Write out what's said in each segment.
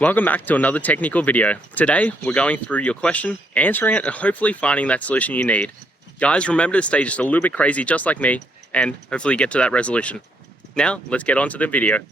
Welcome back to another technical video. Today, we're going through your question, answering it, and hopefully finding that solution you need. Guys, remember to stay just a little bit crazy, just like me, and hopefully get to that resolution. Now, let's get on to the video.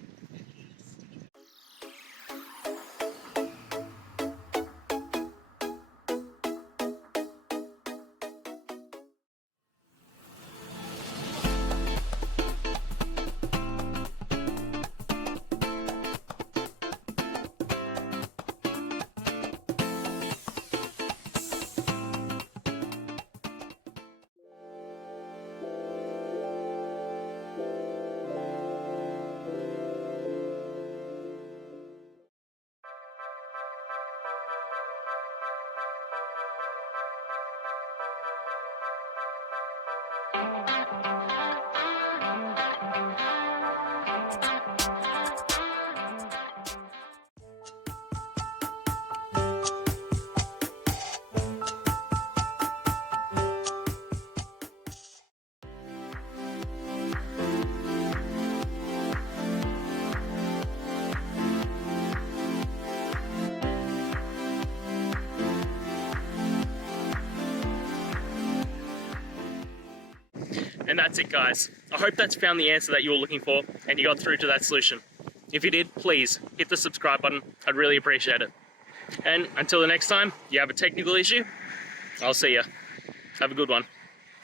And that's it, guys. I hope that's found the answer that you were looking for and you got through to that solution. If you did, please hit the subscribe button. I'd really appreciate it. And until the next time you have a technical issue, I'll see ya. Have a good one.